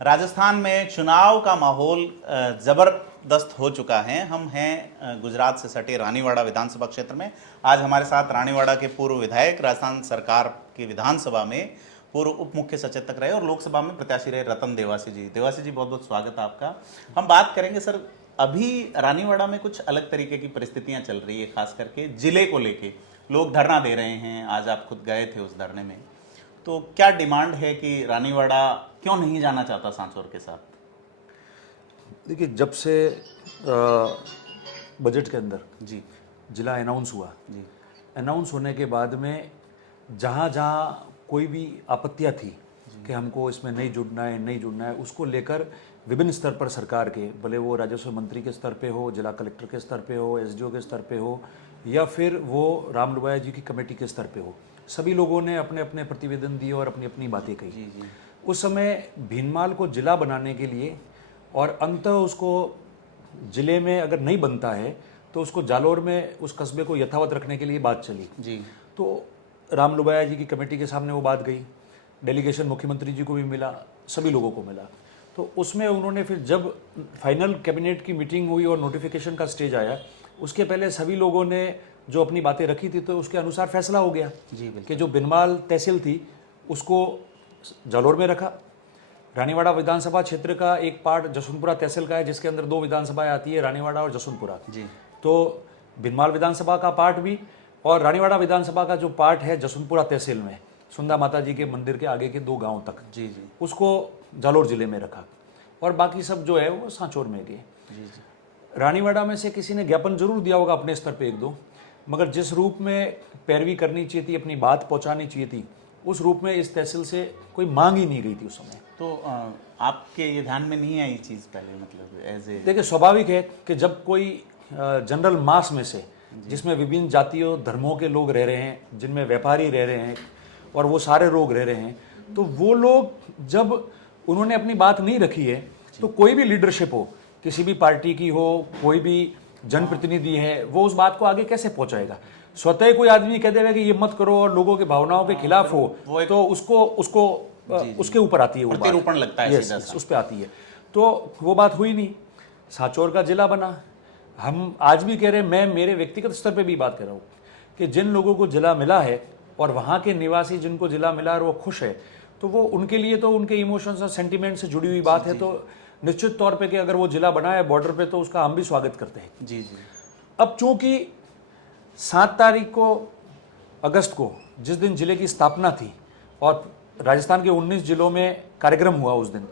राजस्थान में चुनाव का माहौल जबरदस्त हो चुका है। हम हैं गुजरात से सटे रानीवाड़ा विधानसभा क्षेत्र में। आज हमारे साथ रानीवाड़ा के पूर्व विधायक, राजस्थान सरकार की विधानसभा में पूर्व उप मुख्य सचेतक रहे और लोकसभा में प्रत्याशी रहे रतन देवासी जी। देवासी जी, बहुत बहुत स्वागत है आपका। हम बात करेंगे सर, अभी रानीवाड़ा में कुछ अलग तरीके की परिस्थितियां चल रही है, खास करके जिले को लेके लोग धरना दे रहे हैं। आज आप खुद गए थे उस धरने में, तो क्या डिमांड है कि रानीवाड़ा क्यों नहीं जाना चाहता सांचौर के साथ? देखिए, जब से बजट के अंदर जी जिला अनाउंस हुआ जी अनाउंस होने के बाद में जहाँ जहाँ कोई भी आपत्तियाँ थी कि हमको इसमें नहीं जुड़ना है, उसको लेकर विभिन्न स्तर पर सरकार के, भले वो राजस्व मंत्री के स्तर पे हो, जिला कलेक्टर के स्तर पे हो, एसडीओ के स्तर पे हो, या फिर वो राम लुबाया जी की कमेटी के स्तर पे हो, सभी लोगों ने अपने अपने प्रतिवेदन दिए और अपनी अपनी बातें कही। जी उस समय भीनमाल को जिला बनाने के लिए और अंततः उसको जिले में अगर नहीं बनता है तो उसको जालोर में उस कस्बे को यथावत रखने के लिए बात चली। जी तो राम लुबाया जी की कमेटी के सामने वो बात गई, डेलीगेशन मुख्यमंत्री जी को भी मिला, सभी लोगों को मिला। तो उसमें उन्होंने फिर जब फाइनल कैबिनेट की मीटिंग हुई और नोटिफिकेशन का स्टेज आया, उसके पहले सभी लोगों ने जो अपनी बातें रखी थी तो उसके अनुसार फैसला हो गया जी कि जो बिनमाल तहसील थी उसको जालोर में रखा। रानीवाड़ा विधानसभा क्षेत्र का एक पार्ट जसवंतपुरा तहसील का है, जिसके अंदर दो विधानसभाएं आती है, रानीवाड़ा और जसवंतपुरा। जी तो बिनमाल विधानसभा का पार्ट भी और रानीवाड़ा विधानसभा का जो पार्ट है जसवंतपुरा तहसील में सुंदा माता जी के मंदिर के आगे के 2 गांव तक, जी जी उसको जालोर जिले में रखा और बाकी सब जो है वो सांचौर में गए। रानीवाड़ा में से किसी ने ज्ञापन जरूर दिया होगा अपने स्तर पे 1-2, मगर जिस रूप में पैरवी करनी चाहिए थी, अपनी बात पहुंचानी चाहिए थी, उस रूप में इस तहसील से कोई मांग ही नहीं गई थी उस समय। तो आपके ये ध्यान में नहीं आई चीज़ पहले, मतलब एज ए? देखिए, स्वाभाविक है कि जब कोई जनरल मास में से, जिसमें विभिन्न जातियों धर्मों के लोग रह रहे हैं, जिनमें व्यापारी रह रहे हैं और वो सारे लोग रह रहे हैं, तो वो लोग जब उन्होंने अपनी बात नहीं रखी है तो कोई भी लीडरशिप हो, किसी भी पार्टी की हो, कोई भी जनप्रतिनिधि है, वो उस बात को आगे कैसे पहुंचाएगा? स्वतः कोई आदमी कह देगा कि ये मत करो और लोगों की भावनाओं के खिलाफ हो, तो उसको उसके ऊपर आती है, वो प्रतिरूपण लगता है, सीधा सा उस पर आती है। तो वो बात हुई नहीं, सांचौर का जिला बना। हम आज भी कह रहे हैं, मैं मेरे व्यक्तिगत स्तर पे भी बात कर रहा हूँ कि जिन लोगों को जिला मिला है और वहाँ के निवासी जिनको जिला मिला और वो खुश है, तो वो उनके लिए तो उनके इमोशंस और सेंटिमेंट से जुड़ी हुई बात है। तो निश्चित तौर पे कि अगर वो जिला बना है बॉर्डर पे, तो उसका हम भी स्वागत करते हैं। जी जी अब चूंकि 7 तारीख को अगस्त को, जिस दिन जिले की स्थापना थी और राजस्थान के 19 जिलों में कार्यक्रम हुआ उस दिन,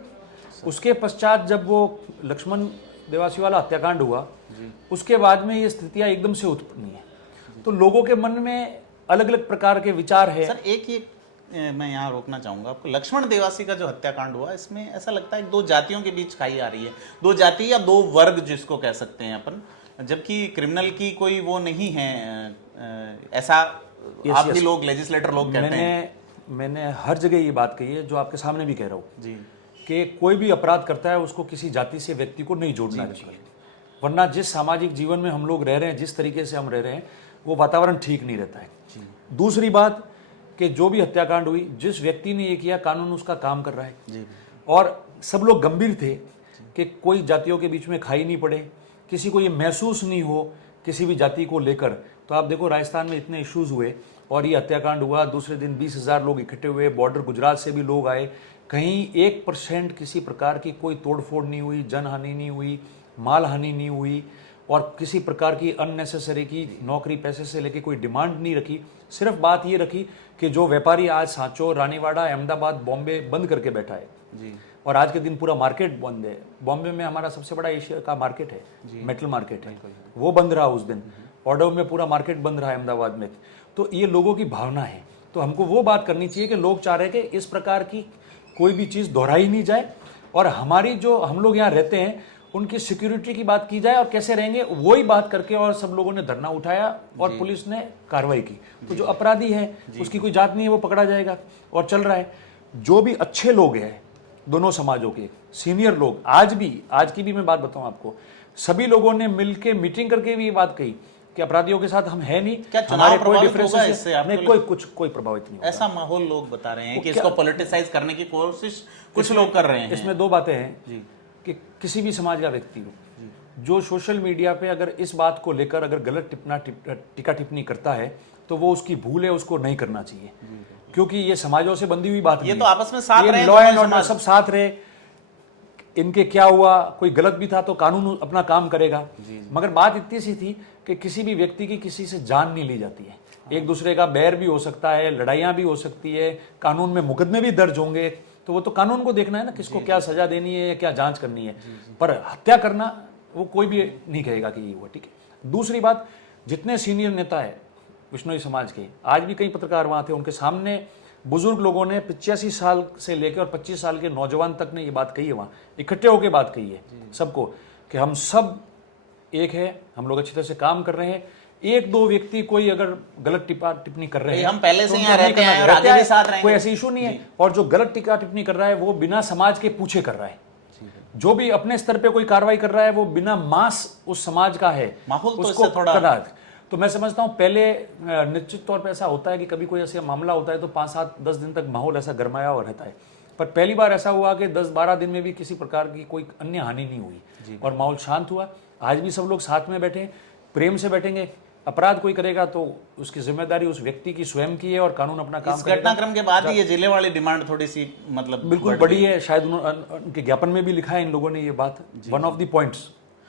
उसके पश्चात जब वो लक्ष्मण देवासी वाला हत्याकांड हुआ, उसके बाद में ये स्थितियां एकदम से उत्पन्न हुई हैं। तो लोगों के मन में अलग अलग प्रकार के विचार है। सर, एक मैं यहाँ रोकना चाहूँगा आपको। लक्ष्मण देवासी का जो हत्याकांड हुआ, इसमें ऐसा लगता है 2 जातियों के बीच खाई आ रही है, 2 जाति या 2 वर्ग जिसको कह सकते हैं अपन, जबकि क्रिमिनल की कोई वो नहीं है, ऐसा आप भी लोग, लेजिस्लेटर लोग कहते हैं। मैंने हर जगह ये बात कही है, जो आपके सामने भी कह रहा हूँ जी, कि कोई भी अपराध करता है उसको किसी जाति से व्यक्ति को नहीं जोड़ना चाहिए, वरना जिस सामाजिक जीवन में हम लोग रह रहे हैं, जिस तरीके से हम रह रहे हैं, वो वातावरण ठीक नहीं रहता है। दूसरी बात कि जो भी हत्याकांड हुई, जिस व्यक्ति ने ये किया, कानून उसका काम कर रहा है जी। और सब लोग गंभीर थे कि कोई जातियों के बीच में खाई नहीं पड़े, किसी को ये महसूस नहीं हो किसी भी जाति को लेकर। तो आप देखो, राजस्थान में इतने इश्यूज हुए और ये हत्याकांड हुआ, दूसरे दिन 20,000 लोग इकट्ठे हुए, बॉर्डर गुजरात से भी लोग आए, कहीं 1% किसी प्रकार की कोई तोड़फोड़ नहीं हुई, जनहानि नहीं हुई, माल हानि नहीं हुई और किसी प्रकार की अननेसेसरी की नौकरी पैसे से लेके कोई डिमांड नहीं रखी। सिर्फ बात ये रखी कि जो व्यापारी आज सांचौर, रानीवाड़ा, अहमदाबाद, बॉम्बे बंद करके बैठा है जी, और आज के दिन पूरा मार्केट बंद है। बॉम्बे में हमारा सबसे बड़ा एशिया का मार्केट है, मेटल मार्केट है, वो बंद रहा उस दिन। ऑर्डर में पूरा मार्केट बंद रहा अहमदाबाद में। तो ये लोगों की भावना है, तो हमको वो बात करनी चाहिए कि लोग चाह रहे हैं कि इस प्रकार की कोई भी चीज़ दोहराई नहीं जाए और हमारी जो हम लोग यहाँ रहते हैं उनकी सिक्योरिटी की बात की जाए और कैसे रहेंगे वही बात करके, और सब लोगों ने धरना उठाया और पुलिस ने कार्रवाई की। तो जो अपराधी है उसकी कोई जात नहीं है, वो पकड़ा जाएगा और चल रहा है। जो भी अच्छे लोग हैं दोनों समाजों के, सीनियर लोग, आज की भी मैं बात बताऊं आपको, सभी लोगों ने मिलकर मीटिंग करके भी ये बात कही कि अपराधियों के साथ हम है नहीं, क्या चुनाव हमारे कोई प्रभावित डिफरेंसेस होगा इससे आपको नहीं, कोई प्रभावित नहीं होगा। ऐसा माहौल लोग बता रहे हैं कि इसको पॉलिटिसाइज करने की कोशिश कुछ लोग कर रहे हैं। इसमें दो बातें हैं कि किसी भी समाज का व्यक्ति हो जो सोशल मीडिया पे अगर इस बात को लेकर अगर गलत टीका टिप्पणी करता है तो वो उसकी भूल है, उसको नहीं करना चाहिए, क्योंकि ये समाजों से बंधी हुई बात नहीं ये है। तो आपस में साथ रहे, लॉ एंड ऑर्डर सब साथ रहे, इनके क्या हुआ, कोई गलत भी था तो कानून अपना काम करेगा। मगर बात इतनी सी थी कि किसी भी व्यक्ति की किसी से जान नहीं ली जाती है, एक दूसरे का बैर भी हो सकता है, लड़ाइयाँ भी हो सकती है, कानून में मुकदमे भी दर्ज होंगे, तो वो तो कानून को देखना है ना, किसको क्या सजा देनी है या क्या जांच करनी है। पर हत्या करना वो कोई भी नहीं कहेगा कि ये हुआ, ठीक है। दूसरी बात, जितने सीनियर नेता है विश्नोई समाज के, आज भी कई पत्रकार वहाँ थे, उनके सामने बुजुर्ग लोगों ने 85 साल से लेकर और 25 साल के नौजवान तक ने ये बात कही है, वहाँ इकट्ठे होकर बात कही है सबको कि हम सब एक है, हम लोग अच्छी तरह से काम कर रहे हैं। एक दो व्यक्ति कोई अगर गलत टिप्पणी कर रहे हैं, हम पहले से तो यहाँ रहते हैं और आगे भी साथ रहेंगे, कोई ऐसी इशू नहीं है। और जो गलत टीका टिप्पणी कर रहा है वो बिना समाज के पूछे कर रहा है, जो भी अपने स्तर पे कोई कार्रवाई कर रहा है वो बिना मास उस समाज का है, माहौल तो उसको इससे थोड़ा करना। तो मैं समझता हूँ पहले निश्चित तौर पे ऐसा होता है कि कभी कोई ऐसा मामला होता है तो 5, 7, 10 दिन तक माहौल ऐसा गरमाया हुआ रहता है, पर पहली बार ऐसा हुआ कि 10-12 दिन में भी किसी प्रकार की कोई अन्य हानि नहीं हुई और माहौल शांत हुआ। आज भी सब लोग साथ में बैठे, प्रेम से बैठेंगे। अपराध कोई करेगा तो उसकी जिम्मेदारी उस व्यक्ति की स्वयं की है और कानून अपना काम करेगा। घटनाक्रम के बाद ही ये जिले वाली डिमांड थोड़ी सी मतलब बिल्कुल बड़ी है, शायद उनके ज्ञापन में भी लिखा है इन लोगों ने ये बात, वन ऑफ द पॉइंट्स।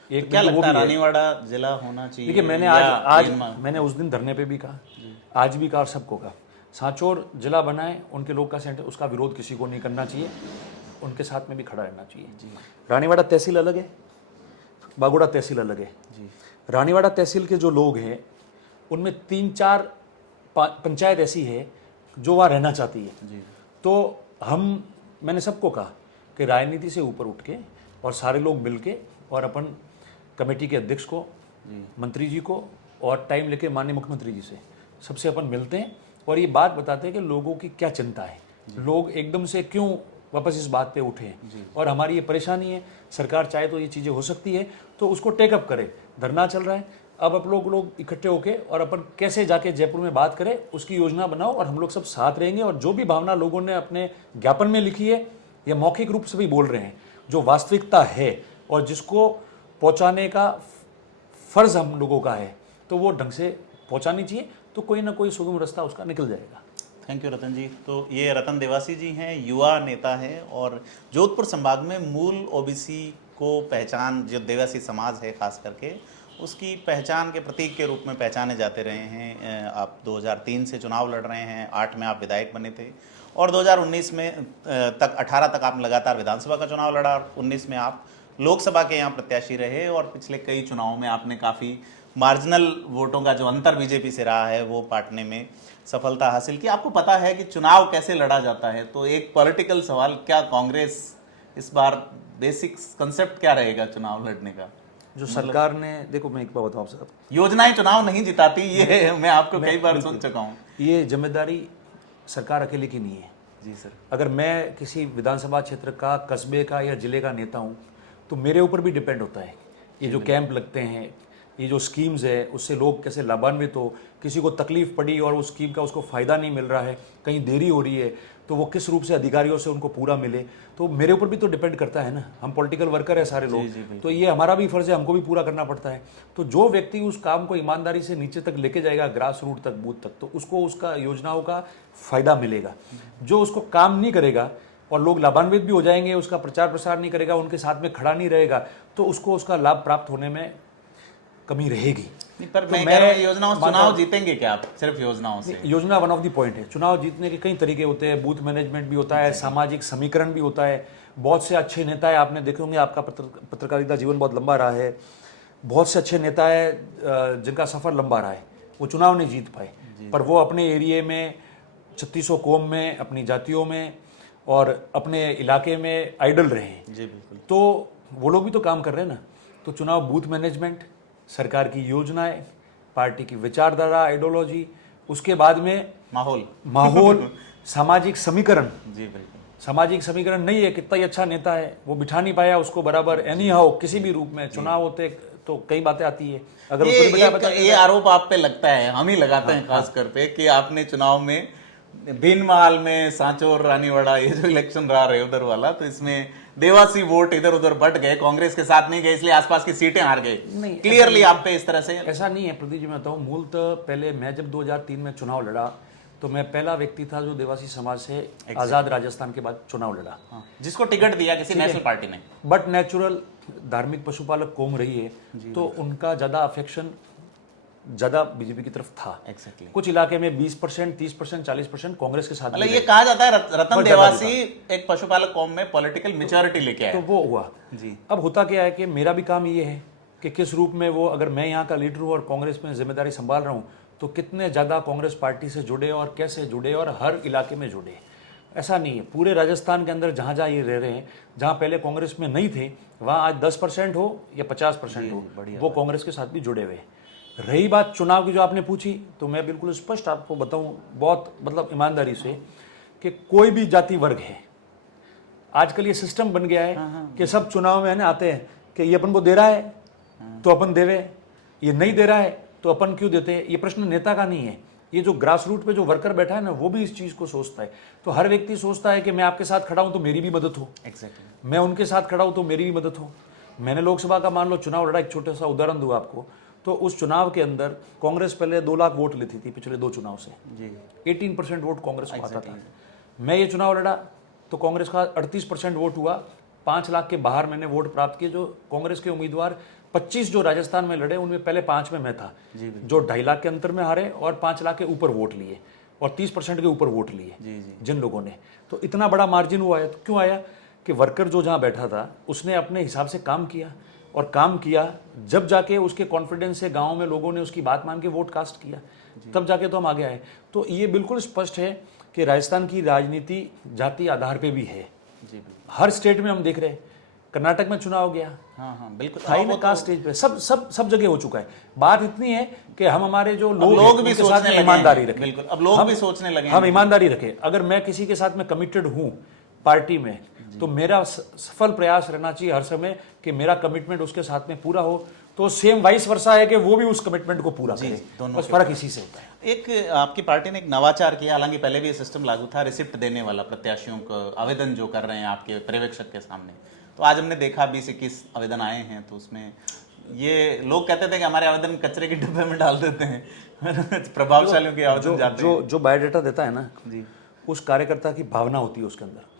एक क्या लगता है रानीवाड़ा जिला होना चाहिए? देखिए मैंने आज मैंने उस दिन धरने पे भी कहा, आज भी कहा और सबको कहा, सांचौर जिला बनाए, उनके लोग का सेंटर, उसका विरोध किसी को नहीं करना चाहिए, उनके साथ में भी खड़ा रहना चाहिए। रानीवाड़ा तहसील अलग है, बागोड़ा तहसील अलग है। रानीवाड़ा तहसील के जो लोग हैं उनमें 3-4 पंचायत ऐसी है जो वहाँ रहना चाहती है। तो मैंने सबको कहा कि राजनीति से ऊपर उठ के और सारे लोग मिल के और अपन कमेटी के अध्यक्ष को, मंत्री जी को और टाइम लेके माननीय मुख्यमंत्री जी से सबसे अपन मिलते हैं और ये बात बताते हैं कि लोगों की क्या चिंता है, लोग एकदम से क्यों वापस इस बात पे उठे हैं और हमारी ये परेशानी है। सरकार चाहे तो ये चीज़ें हो सकती है तो उसको टेकअप करे। धरना चल रहा है, अब आप लोग इकट्ठे होके और अपन कैसे जाके जयपुर में बात करें उसकी योजना बनाओ और हम लोग सब साथ रहेंगे। और जो भी भावना लोगों ने अपने ज्ञापन में लिखी है या मौखिक रूप से भी बोल रहे हैं, जो वास्तविकता है और जिसको पहुंचाने का फर्ज हम लोगों का है, तो वो ढंग से पहुंचानी चाहिए, तो कोई ना कोई सुगम रास्ता उसका निकल जाएगा। थैंक यू रतन जी। तो ये रतन देवासी जी हैं, युवा नेता हैं और जोधपुर संभाग में मूल ओबीसी को पहचान, जो देवासी समाज है खास करके, उसकी पहचान के प्रतीक के रूप में पहचाने जाते रहे हैं। आप 2003 से चुनाव लड़ रहे हैं, 8 में आप विधायक बने थे और 2019 में 18 तक आपने लगातार विधानसभा का चुनाव लड़ा और 19 में आप लोकसभा के यहाँ प्रत्याशी रहे और पिछले कई चुनावों में आपने काफ़ी मार्जिनल वोटों का जो अंतर बीजेपी से रहा है वो पाटने में सफलता हासिल की। आपको पता है कि चुनाव कैसे लड़ा जाता है, तो एक पॉलिटिकल सवाल, क्या कांग्रेस इस बार बेसिक कंसेप्ट क्या रहेगा चुनाव लड़ने का? जो सरकार ने, देखो मैं एक बात बताऊँ साहब, योजनाएं चुनाव नहीं जिताती, ये मैं आपको कई बार सुन चुका हूँ। ये जिम्मेदारी सरकार अकेले की नहीं है। जी सर। अगर मैं किसी विधानसभा क्षेत्र का, कस्बे का या जिले का नेता हूँ तो मेरे ऊपर भी डिपेंड होता है। ये जो कैंप लगते हैं, ये जो स्कीम्स है, उससे लोग कैसे लाभान्वित हो, किसी को तकलीफ पड़ी और उस स्कीम का उसको फ़ायदा नहीं मिल रहा है, कहीं देरी हो रही है, तो वो किस रूप से अधिकारियों से उनको पूरा मिले, तो मेरे ऊपर भी तो डिपेंड करता है ना। हम पॉलिटिकल वर्कर है सारे लोग, तो ये हमारा भी फर्ज है, हमको भी पूरा करना पड़ता है। तो जो व्यक्ति उस काम को ईमानदारी से नीचे तक लेके जाएगा, ग्रास रूट तक, बूथ तक, तो उसको उसका योजनाओं का फ़ायदा मिलेगा। जो उसको काम नहीं करेगा और लोग लाभान्वित भी हो जाएंगे, उसका प्रचार प्रसार नहीं करेगा, उनके साथ में खड़ा नहीं रहेगा, तो उसको उसका लाभ प्राप्त होने में कमी रहेगी। पर तो मैं कह रहा हूं, योजनाओं से चुनाव जीतेंगे क्या आप सिर्फ योजनाओं से? योजना वन ऑफ द पॉइंट है। चुनाव जीतने के कई तरीके होते हैं, बूथ मैनेजमेंट भी होता है, सामाजिक समीकरण भी होता है। बहुत से अच्छे नेता है, आपने देखे होंगे, आपका पत्रकारिता जीवन बहुत लंबा रहा है, बहुत से अच्छे नेता है जिनका सफर लंबा रहा है, वो चुनाव नहीं जीत पाए, पर वो अपने एरिए में 3600 कौम में, अपनी जातियों में और अपने इलाके में आइडल रहे हैं। जी बिल्कुल। तो वो लोग भी तो काम कर रहे हैं ना। तो चुनाव, बूथ मैनेजमेंट, सरकार की योजनाएं, पार्टी की विचारधारा, आइडियोलॉजी, उसके बाद में माहौल सामाजिक समीकरण। जी बिल्कुल। सामाजिक समीकरण नहीं है, कितना ही अच्छा नेता है, वो बिठा नहीं पाया उसको बराबर, एनी हाउ किसी भी रूप में चुनाव होते तो कई बातें आती है। अगर उसको नहीं बता ये आरोप आप पे लगता है, हम ही लगाते हैं खास कर पे, कि आपने चुनाव में भीनमाल में सांचौर रानीवाड़ा ये जो इलेक्शन रहा है उधर वाला, तो इसमें देवासी वोट इधर उधर बट गए, कांग्रेस के साथ नहीं गए, इसलिए आसपास की सीटें हार गए। क्लियरली आप पे इस तरह से ऐसा नहीं है प्रदीप जी। मैं बताऊँ, मूलतः पहले मैं जब 2003 में चुनाव लड़ा तो मैं पहला व्यक्ति था जो देवासी समाज से आज़ाद राजस्थान के बाद चुनाव लड़ा, जिसको टिकट दिया किसी नेशनल पार्टी ने। बट नेचुरल धार्मिक पशुपालक कौम रही है तो उनका ज़्यादा अफेक्शन ज़्यादा बीजेपी की तरफ था। Exactly. कुछ इलाके में 20%, 30%, 40% कांग्रेस के साथ मतलब ये कहा जाता है रतन देवासी एक पशुपालक कौम में पॉलिटिकल मैच्योरिटी लेके आए। तो वो हुआ जी। अब होता क्या है कि मेरा भी काम ये है कि किस रूप में वो, अगर मैं यहाँ का लीडर हूँ और कांग्रेस में जिम्मेदारी संभाल रहा हूँ, तो कितने ज़्यादा कांग्रेस पार्टी से जुड़े और कैसे जुड़े और हर इलाके में जुड़े। ऐसा नहीं है, पूरे राजस्थान के अंदर जहाँ जहाँ ये रह रहे हैं, जहाँ पहले कांग्रेस में नहीं थे, वहाँ आज 10% हो या 50% हो, वो कांग्रेस के साथ भी जुड़े हुए हैं। रही बात चुनाव की जो आपने पूछी, तो मैं बिल्कुल स्पष्ट आपको बताऊं बहुत मतलब ईमानदारी से कि कोई भी जाति वर्ग है, आजकल ये सिस्टम बन गया है कि सब चुनाव में आते हैं कि ये अपन को दे रहा है तो अपन देवे, ये नहीं दे रहा है तो अपन क्यों देते हैं। ये प्रश्न नेता का नहीं है, ये जो ग्रास रूट पे जो वर्कर बैठा है ना, वो भी इस चीज़ को सोचता है। तो हर व्यक्ति सोचता है कि मैं आपके साथ खड़ा हूं तो मेरी भी मदद हो। Exactly. मैं उनके साथ खड़ा हूं तो मेरी भी मदद हो। मैंने लोकसभा का मान लो चुनाव लड़ा, एक छोटा सा उदाहरण दूं आपको, तो उस चुनाव के अंदर कांग्रेस पहले 2 लाख वोट लेती थी पिछले 2 चुनाव से जी। 18% वोट कांग्रेस को आता था। मैं ये चुनाव लड़ा तो कांग्रेस का 38% वोट हुआ। 5 लाख के बाहर मैंने वोट प्राप्त किए। जो कांग्रेस के उम्मीदवार 25 जो राजस्थान में लड़े, उनमें पहले 5 में मैं था जी। जो 2.5 लाख के अंतर में हारे और 5 लाख के ऊपर वोट लिए और 30% के ऊपर वोट लिए जिन लोगों ने। तो इतना बड़ा मार्जिन हुआ है। तो क्यों आया कि वर्कर जो जहाँ बैठा था उसने अपने हिसाब से काम किया, और काम किया जब जाके उसके कॉन्फिडेंस से गांव में लोगों ने उसकी बात मान के वोट कास्ट किया, तब जाके तो हम आगे आए। तो ये बिल्कुल स्पष्ट है कि राजस्थान की राजनीति जाति आधार पे भी है जी। हर स्टेट में हम देख रहे हैं, कर्नाटक में चुनाव गया, बिल्कुल हाई में कास्ट स्टेज पे सब जगह हो चुका है। बात इतनी है कि हम हमारे जो लोग भी सोचने लगे, ईमानदारी रखें। बिल्कुल, अब लोग भी सोचने लगे, हम ईमानदारी रखें। अगर मैं किसी के साथ में कमिटेड हूँ पार्टी में, तो मेरा सफल प्रयास रहना चाहिए हर समय कि मेरा कमिटमेंट उसके साथ में पूरा हो। तो सेम वाइस वर्सा है कि वो भी उस कमिटमेंट को पूरा करे, बस फर्क इसी से होता है। एक आपकी पार्टी ने एक नवाचार किया, हालांकि पहले भी ये सिस्टम लागू था, रिसिप्ट देने वाला प्रत्याशियों को आवेदन जो कर रहे हैं आपके पर्यवेक्षक के सामने। तो आज हमने देखा 20-21 आवेदन आए हैं, तो उसमें ये लोग कहते थे कि हमारे आवेदन कचरे के डिब्बे में डाल देते हैं प्रभावशालियों के आवेदन जाते हैं। जो बायोडाटा देता है ना जी, उस कार्यकर्ता की भावना होती है उसके अंदर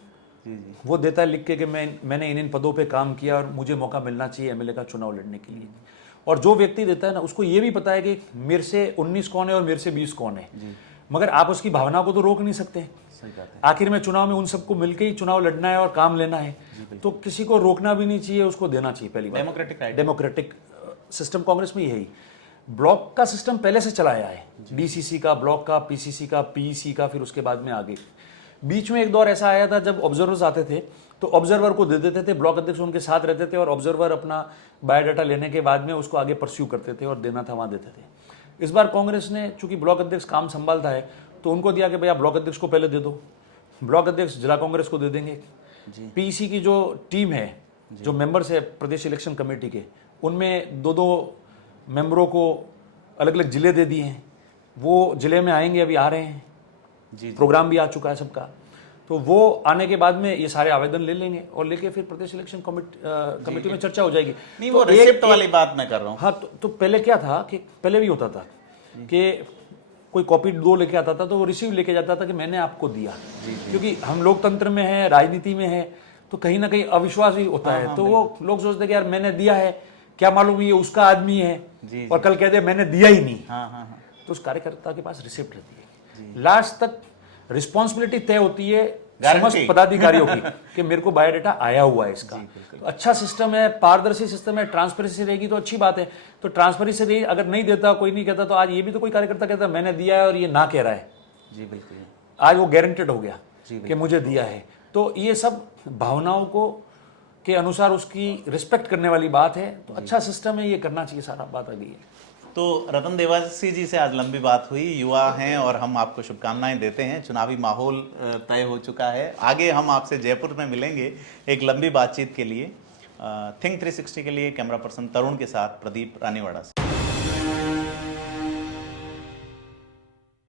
जी। वो देता है लिख के कि मैंने इन पदों पे काम किया और मुझे मौका मिलना चाहिए एमएलए का चुनाव लड़ने के लिए। और जो व्यक्ति देता है ना, उसको ये भी पता है कि मेरे से 19 कौन है और मेरे से 20 कौन है, मगर आप उसकी भावना को तो रोक नहीं सकते। आखिर में चुनाव में उन सबको मिलकर ही चुनाव लड़ना है और काम लेना है, तो किसी को रोकना भी नहीं चाहिए, उसको देना चाहिए। पहली बात डेमोक्रेटिक सिस्टम कांग्रेस में यही। ब्लॉक का सिस्टम पहले से चलाया है, डीसीसी का, ब्लॉक का, पीसीसी का, पीईसी का, फिर उसके बाद में आगे। बीच में एक दौर ऐसा आया था जब ऑब्जर्वर्स आते थे तो ऑब्जर्वर को दे देते थे, ब्लॉक अध्यक्ष उनके साथ रहते थे और ऑब्जर्वर अपना बायोडाटा लेने के बाद में उसको आगे परस्यू करते थे और देना था वहाँ देते थे। इस बार कांग्रेस ने चूंकि ब्लॉक अध्यक्ष काम संभालता है तो उनको दिया कि भैया ब्लॉक अध्यक्ष को पहले दे दो, ब्लॉक अध्यक्ष जिला कांग्रेस को दे देंगे। पीईसी की जो टीम है, जो मेंबर्स है प्रदेश इलेक्शन कमेटी के, उनमें 2-2 मेंबरों को अलग अलग जिले दे दिए हैं। वो जिले में आएंगे, अभी आ रहे हैं जी, प्रोग्राम भी आ चुका है सबका। तो वो आने के बाद में ये सारे आवेदन ले लेंगे और लेके फिर प्रदेश इलेक्शन कमेटी में चर्चा हो जाएगी। नहीं, वो रिसिप्ट वाली बात मैं कर रहा हूँ। हाँ, तो पहले क्या था कि पहले भी होता था कि कोई कॉपी 2 लेके आता था तो वो रिसीव लेके जाता था कि मैंने आपको दिया, क्योंकि हम लोकतंत्र में है, राजनीति में है, तो कहीं ना कहीं अविश्वास ही होता है। तो वो लोग सोचते हैं कि यार मैंने दिया है, क्या मालूम ये उसका आदमी है और कल कहते मैंने दिया ही नहीं। तो उस कार्यकर्ता के पास रिसिप्ट रहती है। लास्ट तक रिस्पॉन्सिबिलिटी तय होती है समस्त पदाधिकारियों की कि मेरे को बायोडाटा आया हुआ है इसका। तो अच्छा सिस्टम है, पारदर्शी सिस्टम है, ट्रांसपेरेंसी रहेगी तो अच्छी बात है। तो ट्रांसपेरेंसी रही, अगर नहीं देता, कोई नहीं कहता, तो आज ये भी तो कोई कार्यकर्ता कहता मैंने दिया है और ये ना कह रहा है जी, बिल्कुल आज वो गारंटेड हो गया कि मुझे दिया है। तो ये सब भावनाओं को के अनुसार उसकी रिस्पेक्ट करने वाली बात है। तो अच्छा सिस्टम है, ये करना चाहिए, सारा बात आ गई है। तो रतन देवासी जी से आज लंबी बात हुई, युवा हैं और हम आपको शुभकामनाएं देते हैं। चुनावी माहौल तय हो चुका है, आगे हम आपसे जयपुर में मिलेंगे एक लंबी बातचीत के लिए। थिंक 360 के लिए कैमरा पर्सन तरुण के साथ प्रदीप रानीवाड़ा से।